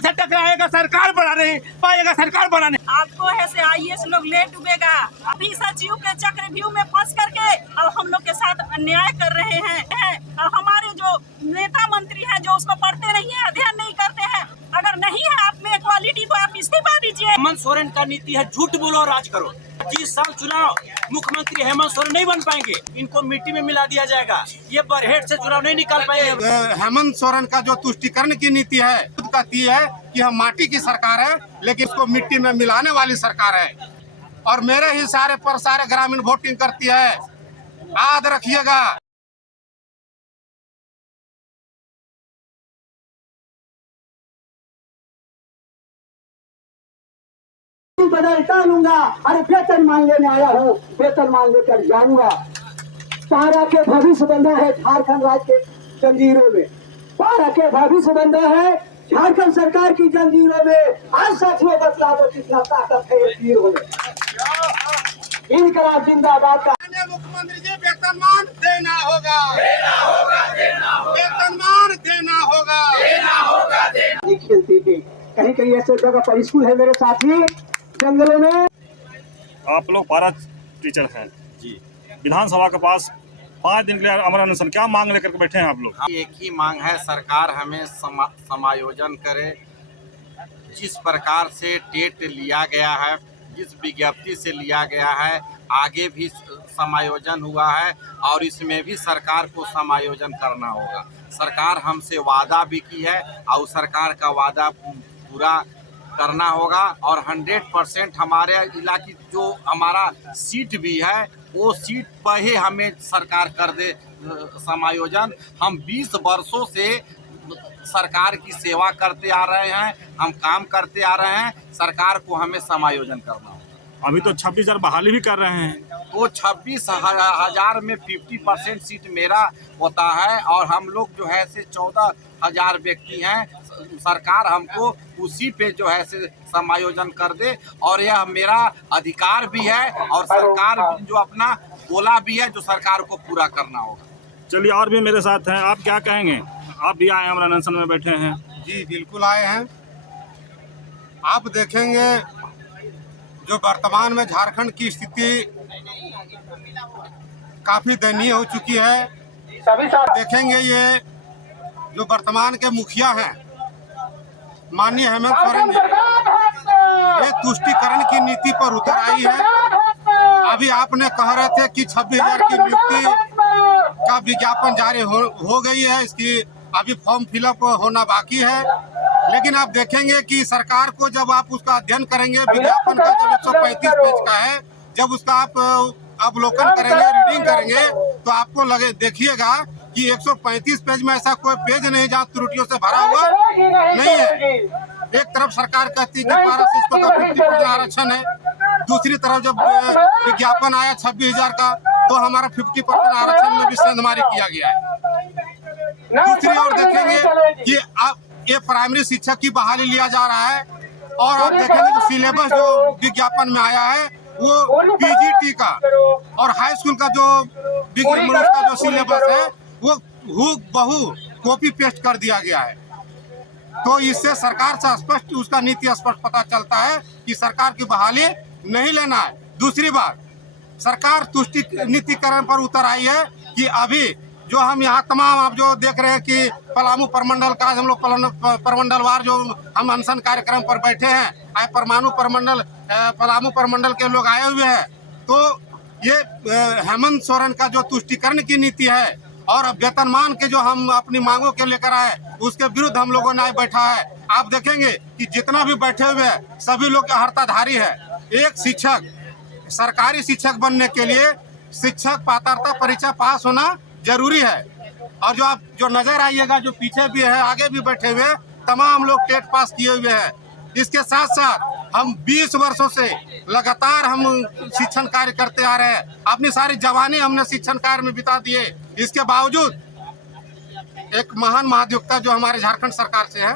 से टकराएगा, सरकार बना नहीं पाएगा, सरकार बनाने। आपको ऐसे IAS लोग ले डूबेगा। अभी सचिव के चक्रव्यूह में फंस करके और हम लोग के साथ अन्याय कर रहे हैं। और हमारे जो नेता मंत्री हैं जो उसको पढ़ते नहीं है, अध्ययन नहीं करते हैं। अगर नहीं है आप में क्वालिटी तो आप इस्तीफा दीजिए। हेमंत सोरेन का नीति है झूठ बोलो और राज करो। 25 साल चुनाव मुख्यमंत्री हेमंत सोरेन नहीं बन पाएंगे, इनको मिट्टी में मिला दिया जाएगा। ये बरहेट से चुनाव नहीं निकाल पाएंगे। हेमंत सोरेन का जो तुष्टिकरण की नीति है खुद कहती है कि हम माटी की सरकार है, लेकिन इसको मिट्टी में मिलाने वाली सरकार है। और मेरे ही इशारे पर सारे ग्रामीण वोटिंग करती है, याद रखिएगा। बदलता लूंगा। अरे वेतन मान लेने आया हूँ, वेतन मान लेकर जाऊंगा। पारा के भविष्य बंधा है झारखंड राज्य के जंजीरों में, पारा के भविष्य बंधा है झारखंड सरकार की जंजीरों में। आज साथियों बतला दो कितना ताकत है ये तीरों में। इनकलाब जिंदाबाद का मुख्यमंत्री जी वेतनमान देना होगा, वेतनमान देना होगा। खेलती थी कहीं कहीं ऐसे जगह पर स्कूल है मेरे साथी जंगलों में। आप लोग पारा टीचर हैं जी, विधानसभा के पास 5 दिन के लिए अमर अनशन, क्या मांग लेकर के बैठे हैं आप लोग? एक ही मांग है, सरकार हमें समायोजन करे। जिस प्रकार से टेट लिया गया है, जिस विज्ञप्ति से लिया गया है, आगे भी समायोजन हुआ है और इसमें भी सरकार को समायोजन करना होगा। सरकार हमसे वादा भी की है और सरकार का वादा पूरा करना होगा। और 100% हमारे इलाके जो हमारा सीट भी है वो सीट पर ही हमें सरकार कर दे समायोजन। हम 20 वर्षों से सरकार की सेवा करते आ रहे हैं, हम काम करते आ रहे हैं, सरकार को हमें समायोजन करना होगा। अभी तो 26,000 बहाली भी कर रहे हैं, तो 26,000 में 50% सीट मेरा होता है और हम लोग जो है से 14,000 व्यक्ति हैं। सरकार हमको उसी पे जो है से समायोजन कर दे और यह मेरा अधिकार भी है और सरकार जो अपना बोला भी है जो सरकार को पूरा करना होगा। चलिए और भी मेरे साथ हैं, आप क्या कहेंगे? आप भी आए अमर अनशन में बैठे हैं। जी बिल्कुल आए हैं। आप देखेंगे जो वर्तमान में झारखंड की स्थिति काफी दयनीय हो चुकी है। देखेंगे ये जो वर्तमान के मुखिया हैं माननीय हेमंत सोरेन जी, ये तुष्टिकरण की नीति पर उतर आई है। अभी आपने कह रहे थे कि 26,000 की नियुक्ति का विज्ञापन जारी हो गई है, इसकी अभी फॉर्म फिलअप होना बाकी है। लेकिन आप देखेंगे कि सरकार को जब आप उसका अध्ययन करेंगे, विज्ञापन का जब 135 पेज का है, जब उसका आप अवलोकन करेंगे, रीडिंग करेंगे, तो आपको देखिएगा कि 135 पेज में ऐसा कोई पेज नहीं जहाँ त्रुटियों से भरा हुआ नहीं है। एक तरफ सरकार कहती है कि पारा शिक्षकों का 50% आरक्षण है, दूसरी तरफ जब विज्ञापन आया 26,000 का तो हमारा 50% आरक्षण में भी सेंधमारी किया गया है। दूसरी ओर देखेंगे कि अब ये प्राइमरी शिक्षक की बहाली लिया जा रहा है और आप देखेंगे जो सिलेबस जो विज्ञापन में आया है वो PGT का और हाई स्कूल का जो सिलेबस है वो हूबहू कॉपी पेस्ट कर दिया गया है। तो इससे सरकार से स्पष्ट उसका नीति स्पष्ट पता चलता है कि सरकार की बहाली नहीं लेना है। दूसरी बात, सरकार तुष्टि नीतिकरण पर उतर आई है कि अभी जो हम यहाँ तमाम आप जो देख रहे हैं कि पलामू प्रमंडल का हम लोग प्रमंडलवार जो हम अनशन कार्यक्रम पर बैठे हैं, आए परमाणु प्रमंडल पलामू प्रमंडल के लोग आए हुए हैं। तो ये हेमंत सोरेन का जो तुष्टिकरण की नीति है और वेतनमान के जो हम अपनी मांगों के लेकर आए उसके विरुद्ध हम लोगों ने बैठा है। आप देखेंगे कि जितना भी बैठे हुए हैं सभी लोग हर्ताधारी है। एक शिक्षक, सरकारी शिक्षक बनने के लिए शिक्षक पात्रता परीक्षा पास होना जरूरी है। और जो आप जो नजर आइएगा जो पीछे भी है आगे भी बैठे हुए तमाम लोग टेट पास किए हुए हैं। इसके साथ साथ हम 20 वर्षों से लगातार हम शिक्षण कार्य करते आ रहे हैं, अपनी सारी जवानी हमने शिक्षण कार्य में बिता दिए। इसके बावजूद एक महान महाधिवक्ता जो हमारे झारखंड सरकार से है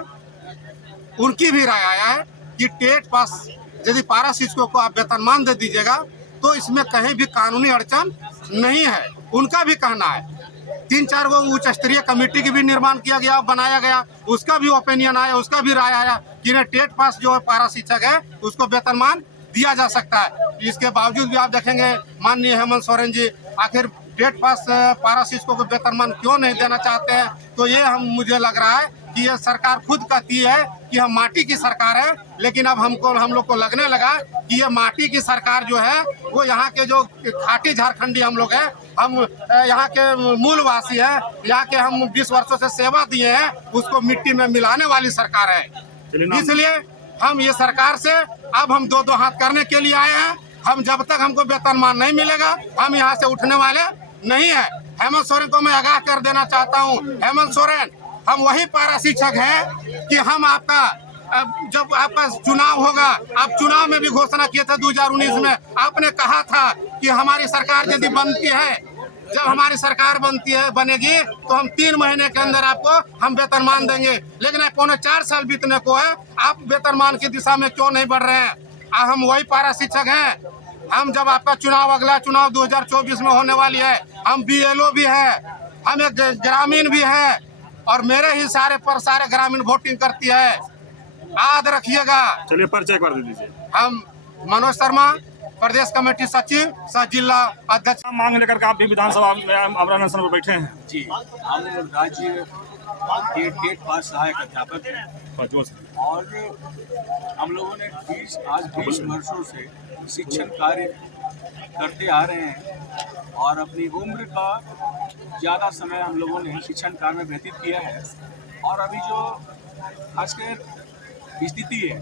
उनकी भी राय आया है कि टेट पास यदि पारा शिक्षकों को आप वेतनमान दे दीजिएगा तो इसमें कहीं भी कानूनी अड़चन नहीं है। उनका भी कहना है 3-4 वो उच्च स्तरीय कमेटी की भी निर्माण किया गया, बनाया गया, उसका भी ओपिनियन आया, उसका भी राय आया कि इन्हें टेट पास जो पारा शिक्षक है उसको वेतनमान दिया जा सकता है। इसके बावजूद भी आप देखेंगे माननीय हेमंत सोरेन जी आखिर टेट पास पारा शिक्षकों को वेतनमान क्यों नहीं देना चाहते हैं। तो ये मुझे लग रहा है कि ये सरकार खुद कहती है कि हम माटी की सरकार है, लेकिन अब हम लोग को लगने लगा कि ये माटी की सरकार जो है वो यहाँ के जो खाटी झारखंडी हम लोग हैं, हम यहाँ के मूलवासी हैं, यहाँ के हम 20 वर्षों से सेवा दिए हैं, उसको मिट्टी में मिलाने वाली सरकार है। इसलिए हम ये सरकार से अब हम दो हाथ करने के लिए आए हैं। हम जब तक हमको वेतनमान नहीं मिलेगा हम यहाँ से उठने वाले नहीं है। हेमंत सोरेन को मैं आगाह कर देना चाहता हूँ, हेमंत सोरेन हम वही पारा शिक्षक हैं कि हम आपका जब आपका चुनाव होगा, आप चुनाव में भी घोषणा किए थे 2019 में, आपने कहा था कि हमारी सरकार यदि बनती है, जब हमारी सरकार बनेगी तो हम 3 महीने के अंदर आपको हम वेतनमान देंगे। लेकिन 4 साल बीतने को है, आप वेतनमान की दिशा में क्यों नहीं बढ़ रहे हैं। हम वही पारा शिक्षक हैं। हम जब आपका चुनाव अगला चुनाव 2024 में होने वाली है, हम BLO भी है, हम एक ग्रामीण भी है और मेरे ही सारे ग्रामीण वोटिंग करती है, याद रखिएगा। चलिए परिचय कर दीजिए। हम मनोज शर्मा, प्रदेश कमेटी सचिव, सह जिला अध्यक्ष। मांग लेकर के आप भी विधानसभा में अमरण अनशन पर बैठे हैं। जी, हम राज्य के टेट पास सहायक अध्यापक हैं और हम लोगों ने 20 वर्षों से शिक्षण कार्य करते आ रहे हैं और अपनी उम्र का ज़्यादा समय हम लोगों ने शिक्षण कार्य में व्यतीत किया है। और अभी जो खासकर स्थिति है,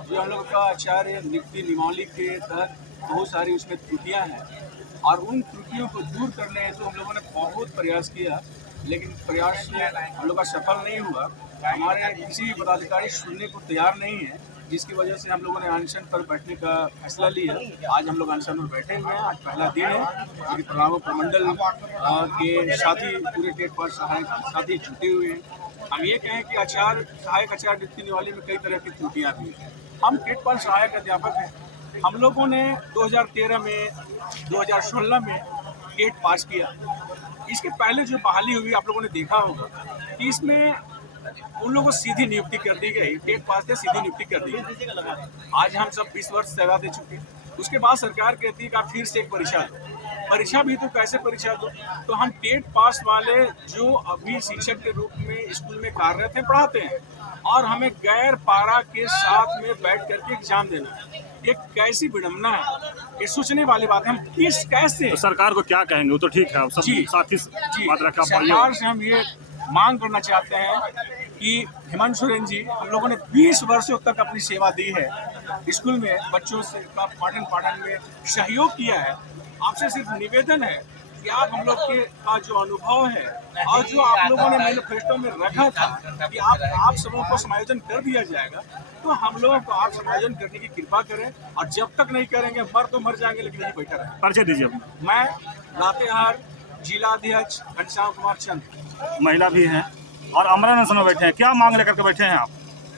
जो हम लोग का आचार्य नियुक्ति नियमावली के तहत बहुत सारी उसमें त्रुटियां हैं और उन त्रुटियों को दूर करने हेतु हम लोगों ने बहुत प्रयास किया, लेकिन प्रयास में हम लोग का सफल नहीं हुआ। हमारे किसी भी पदाधिकारी सुनने को तैयार नहीं है, जिसकी वजह से हम लोगों ने अनशन पर बैठने का फैसला लिया। आज हम लोग अनशन पर बैठे हुए हैं, आज पहला दिन है। क्योंकि प्रभाव प्रमंडल के साथी पूरे टेट पास सहायक साथी जुटे हुए हैं। हम ये कहें कि सहायक आचार्य नियुक्ति नियमावली में कई तरह की त्रुटियाँ भी हैं। हम टेट पास सहायक अध्यापक हैं। हम लोगों ने 2013 में 2016 में टेट पास किया। इसके पहले जो बहाली हुई आप लोगों ने देखा होगा कि इसमें उन लोगों को सीधी नियुक्ति कर दी गई, टेट पास से सीधी नियुक्ति कर दी गई। आज हम सब 20 वर्ष सेवा दे चुके हैं। उसके बाद सरकार कहती है कि आप फिर से एक परीक्षा दो। परीक्षा भी तो कैसे परीक्षा दो? तो हम टेट पास वाले जो अभी शिक्षक के रूप में स्कूल में कार्यरत हैं पढ़ाते हैं और हमें गैर पारा के साथ में बैठ करके एग्जाम देना है। एक कैसी विडम्बना है, ये सोचने वाली बात है। हम किस कैसे तो सरकार को क्या कहेंगे? वो तो ठीक है, अब सब साथी बात रखा। सरकार से हम ये मांग करना चाहते हैं कि हेमंत सोरेन जी, हम लोगों ने 20 वर्षों तक अपनी सेवा दी है, स्कूल में बच्चों से का पाठन में सहयोग किया है। आपसे सिर्फ निवेदन है कि आप हम लोग के का जो अनुभव है और जो आप लोगों ने मैनिफेस्टो में रखा था कि आप सबों को समायोजन कर दिया जाएगा, तो हम लोगों को आप समायोजन करने की कृपा करें। और जब तक नहीं करेंगे मर जाएंगे, लेकिन यही बैठा रहे। परिचय दीजिए। मैं लातेहार जिला अध्यक्ष घनश्याम कुमार चंद। महिला भी हैं और अमरण अनशन में बैठे हैं। क्या मांग लेकर के बैठे हैं आप?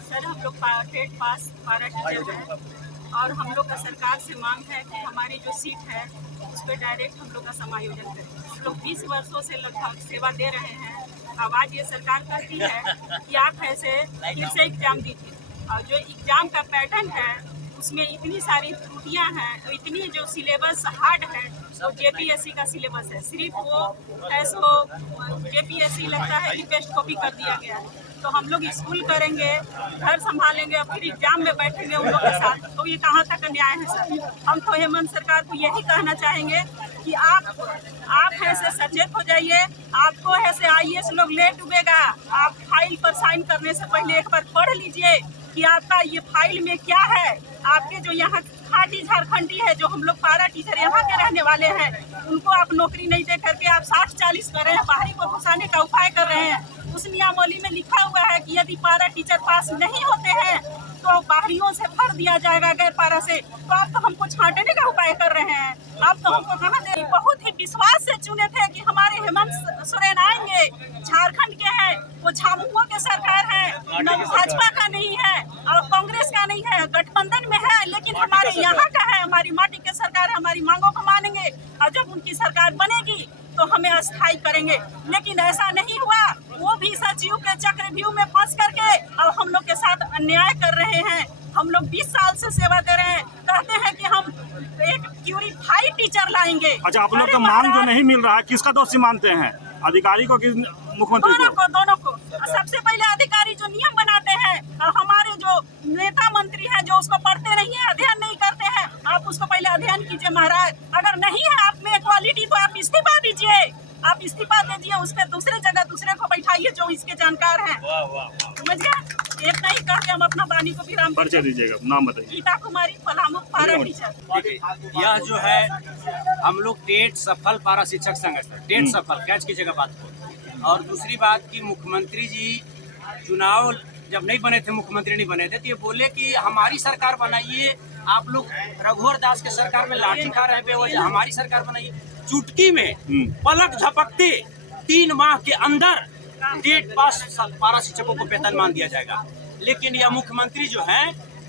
सर, हम लोग टेट पास पारा टीचर हैं और हम लोग का सरकार से मांग है कि हमारी जो सीट है उस पर डायरेक्ट हम लोग का समायोजन करें। हम लोग 20 वर्षों से लगभग सेवा दे रहे हैं। अब आज ये सरकार कहती है कि आप ऐसे फिर से एग्जाम दीजिए, और जो एग्जाम का पैटर्न है उसमें इतनी सारी त्रुटियां हैं, इतनी जो सिलेबस हार्ड है वो JPSC का सिलेबस है। सिर्फ वो ऐसो JPSC लगता है कि बेस्ट कॉपी कर दिया गया है। तो हम लोग स्कूल करेंगे, घर संभालेंगे और फिर एग्जाम में बैठेंगे उन लोग के साथ, तो ये कहाँ तक अन्याय है सर? हम तो हेमंत सरकार को यही कहना चाहेंगे कि आप ऐसे सचेत हो जाइए। आपको ऐसे IAS लोग ले डूबेगा। आप फाइल पर साइन करने से पहले एक बार पढ़ लीजिए कि आपका ये फाइल में क्या है। आपके जो यहाँ खाटी झारखंडी है, जो हम लोग पारा टीचर यहाँ के रहने वाले हैं, उनको आप नौकरी नहीं दे करके आप 60-40 कर रहे हैं, बाहरी को घुसाने का उपाय कर रहे हैं। उस नियमावली में लिखा हुआ है कि यदि पारा टीचर पास नहीं होते हैं तो बाहरियों से भर दिया जाएगा गैर पारा से। तो आप तो हमको छांटने का उपाय कर रहे हैं। आप तो हमको कहाँ दे? बहुत ही विश्वास से चुने थे कि हमारे हेमंत सोरेन आएंगे, झारखंड के हैं, वो झामुमो के सरकार है, न भाजपा का नहीं है और कांग्रेस का नहीं है, गठबंधन में है, लेकिन हमारे यहाँ का है, हमारी माटी के सरकार है, हमारी मांगों को मानेंगे। और जब उनकी सरकार बनेगी तो हमें अस्थायी करेंगे, लेकिन ऐसा नहीं हुआ। वो भी सचिव के चक्रव्यूह में फंस करके और हम लोग के साथ अन्याय कर रहे हैं। हम लोग 20 साल से सेवा दे रहे हैं, कहते हैं कि हम एक प्यूरिफाइड टीचर लाएंगे। अच्छा, आप लोग का मांग जो नहीं मिल रहा है, किसका दोषी मानते हैं? अधिकारी को कि मुख्यमंत्री को? दोनों को। सबसे पहले अधिकारी जो नियम बनाते हैं और हमारे जो नेता मंत्री हैं जो उसको पढ़ते नहीं है, अध्ययन नहीं करते हैं, आप उसको पहले अध्ययन कीजिए महाराज। अगर नहीं है आप में क्वालिटी तो आप इस्तीफा दीजिए, आप इस्तीफा दीजिए, उस पर दूसरे जगह दूसरे को बैठाइए जो इसके जानकार हैं। समझ गए? एक नहीं करके हम अपना वाणी को विराम परिचय दीजिएगा, नाम बताइए। गीता कुमारी, पलामू, पारा टीचर। यह जो है हम लोग टेट सफल पारा शिक्षक संघ है, टेट सफल, कैच कीजिएगा बात को। और दूसरी बात कि मुख्यमंत्री जी चुनाव जब नहीं बने थे, मुख्यमंत्री नहीं बने थे, तो ये बोले कि हमारी सरकार बनाइए। आप लोग रघुवर दास के सरकार में लाठी खा रहे बेवजह, हमारी सरकार बनाइए। चुटकी में पलक झपकते 3 माह के अंदर टेट पास पारा शिक्षकों को वेतनमान दिया जाएगा। लेकिन यह मुख्यमंत्री जो है,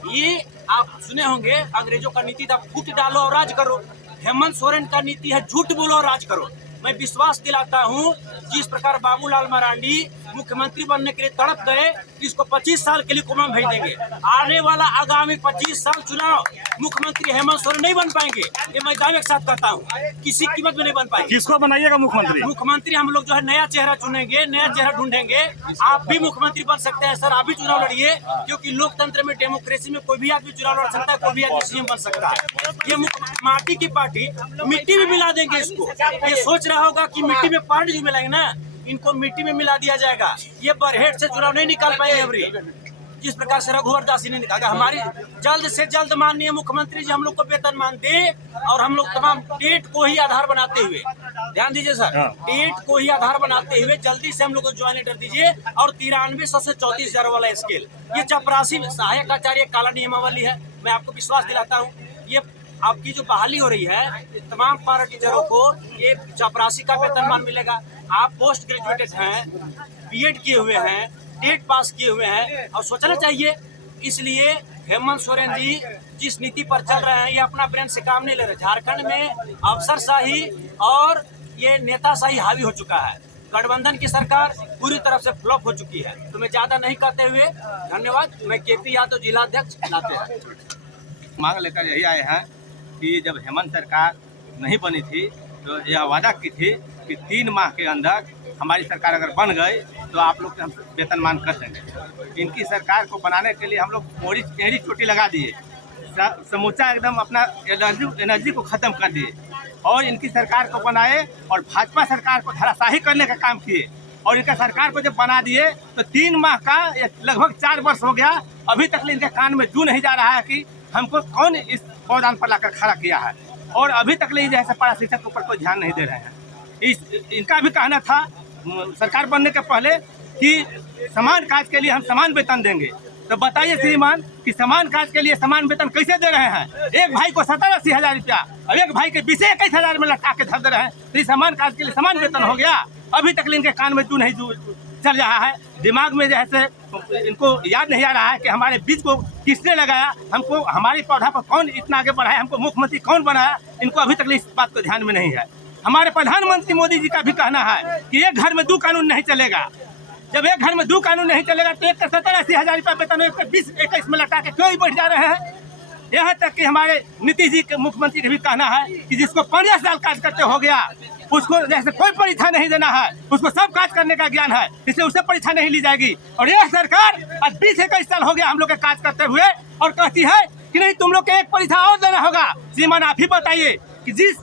ये आप सुने होंगे अंग्रेजों का नीति था फूट डालो और राज करो। हेमंत सोरेन का नीति है झूठ बोलो और राज करो। मैं विश्वास दिलाता हूं, जिस प्रकार बाबूलाल मरांडी मुख्यमंत्री बनने के लिए तड़प गए, इसको 25 साल के लिए कुमाऊं भेज देंगे। आने वाला आगामी 25 साल चुनाव मुख्यमंत्री हेमंत सोरेन नहीं बन पाएंगे, ये मैं दावे के साथ कहता हूँ। किसी कीमत में नहीं बन पाएंगे। किसको बनाइएगा मुख्यमंत्री? मुख्यमंत्री हम लोग जो है नया चेहरा चुनेंगे, नया चेहरा ढूंढेंगे। आप भी मुख्यमंत्री बन सकते हैं सर, आप भी चुनाव लड़िए, क्योंकि लोकतंत्र में, डेमोक्रेसी में कोई भी आदमी चुनाव लड़ सकता है, कोई भी आदमी सीएम बन सकता है। ये माटी की पार्टी मिट्टी में मिला देंगे इसको। ये सोच रहा होगा कि मिट्टी में पानी जो मिलाएंगे ना, इनको मिट्टी में मिला दिया जाएगा। ये बरहेट से चुनाव नहीं निकाल पाएंगे अबरी, जिस प्रकार से रघुवर दास ने निकाला। हमारी जल्द से जल्द माननीय मुख्यमंत्री जी हम लोग को वेतनमान दे, और हम लोग तमाम टेट को ही आधार बनाते हुए, ध्यान दीजिए सर, टेट को ही आधार बनाते हुए जल्दी से हम लोग को ज्वाइन लेटर दीजिए। और 9300 से 34,000 वाला स्केल, ये चपरासी सहायक आचार्य काला नियमावली है। मैं आपको विश्वास दिलाता हूँ, ये आपकी जो बहाली हो रही है, तमाम पारा टीचरों को ये चपरासी का वेतनमान मिलेगा। आप पोस्ट ग्रेजुएटेड हैं, बीएड किए हुए हैं, टेट पास किए हुए हैं, और सोचना चाहिए। इसलिए हेमंत सोरेन जी जिस नीति पर चल रहे हैं, ये अपना ब्रेन से काम नहीं ले रहे। झारखंड में अफसरशाही और ये नेताशाही हावी हो चुका है। गठबंधन की सरकार पूरी तरफ से फ्लॉप हो चुकी है। तो मैं ज्यादा नहीं कहते हुए धन्यवाद। मैं केपी यादव, जिलाध्यक्ष लातेहार। मांग लेकर यही आए हैं कि जब हेमंत सरकार नहीं बनी थी तो यह वादा की थी कि 3 माह के अंदर हमारी सरकार अगर बन गई तो आप लोग हम वेतनमान कर देंगे। इनकी सरकार को बनाने के लिए हम लोग एड़ी चोटी लगा दिए, समूचा एकदम अपना एनर्जी को ख़त्म कर दिए, और इनकी सरकार को बनाए और भाजपा सरकार को धराशाही करने का काम किए। और इनका सरकार को जब बना दिए तो 3 माह का लगभग 4 वर्ष हो गया, अभी तक इनके कान में जू नहीं जा रहा है कि हमको कौन इस पौधान पर लाकर खड़ा किया है। और अभी तक जैसे पारा शिक्षक के ऊपर कोई ध्यान नहीं दे रहे हैं। इनका भी कहना था सरकार बनने के पहले कि समान काज के लिए हम समान वेतन देंगे। तो बताइए श्रीमान कि समान काज के लिए समान वेतन कैसे दे रहे हैं? एक भाई को 70-80 हज़ार रुपया और एक भाई के 20-21 हज़ार में लटका के धर दे रहे हैं। तो समान काज के लिए समान वेतन हो गया। अभी तक इनके कान में जू नहीं चल रहा है, दिमाग में जैसे इनको याद नहीं आ रहा है कि हमारे बीज को किसने लगाया, हमको हमारे पौधा पर कौन इतना आगे बढ़ाया, हमको मुख्यमंत्री कौन बनाया। इनको अभी तक इस बात को ध्यान में नहीं है। हमारे प्रधानमंत्री मोदी जी का भी कहना है कि एक घर में 2 कानून नहीं चलेगा। जब एक घर में 2 कानून नहीं चलेगा तो एक का 70-80 हज़ार रुपया वेतन, एक का 20-21 में लटा के क्यों ही बढ़ जा रहे हैं। यहाँ तक कि हमारे नीतीश जी के मुख्यमंत्री का भी कहना है कि जिसको 15 साल काज करते हो गया उसको जैसे कोई परीक्षा नहीं देना है, उसको सब काज करने का ज्ञान है, इसलिए उससे परीक्षा नहीं ली जाएगी। और यह सरकार आज 20-21 साल हो गया हम लोग के काज करते हुए, और कहती है कि नहीं तुम लोग के एक परीक्षा और देना होगा। श्रीमान आप ही बताइए कि जिस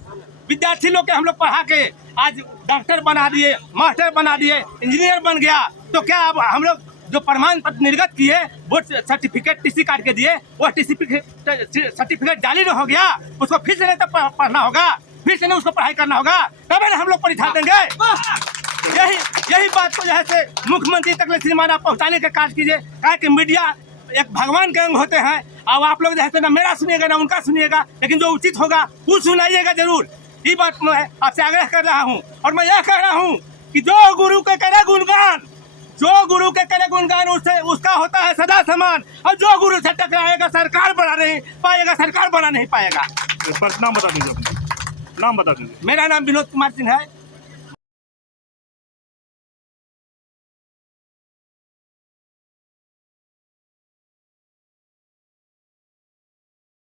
विद्यार्थी लोग के हम लोग पढ़ा के आज डॉक्टर बना दिए, मास्टर बना दिए, इंजीनियर बन गया, तो क्या अब हम लोग जो प्रमाण पत्र निर्गत किए, बोर्ड सर्टिफिकेट टीसी काट के दिए, वो सर्टिफिकेट जाली न हो गया, उसको फिर से नहीं पढ़ना होगा, फिर से नहीं उसको पढ़ाई करना होगा, तब हम लोग परीक्षा देंगे। यही बात को जैसे मुख्यमंत्री तक श्रीमान आप पहुँचाने का कार्य कीजिए। कहा कि मीडिया एक भगवान के अंग होते हैं, अब आप लोग जैसे ना मेरा सुनिएगा ना उनका सुनिएगा, लेकिन जो उचित होगा वो सुनाइएगा जरूर। ये बात मैं आपसे आग्रह कर रहा हूँ। और मैं यह कह रहा हूँ कि जो गुरु के करे गुणगान, जो गुरु के करे गुणगान उसका होता है सदा समान, और जो गुरु से टकराएगा सरकार बना नहीं पाएगा, सरकार बना नहीं पाएगा। नाम बता दीजिए, नाम बता दीजिए। मेरा नाम विनोद कुमार सिंह है।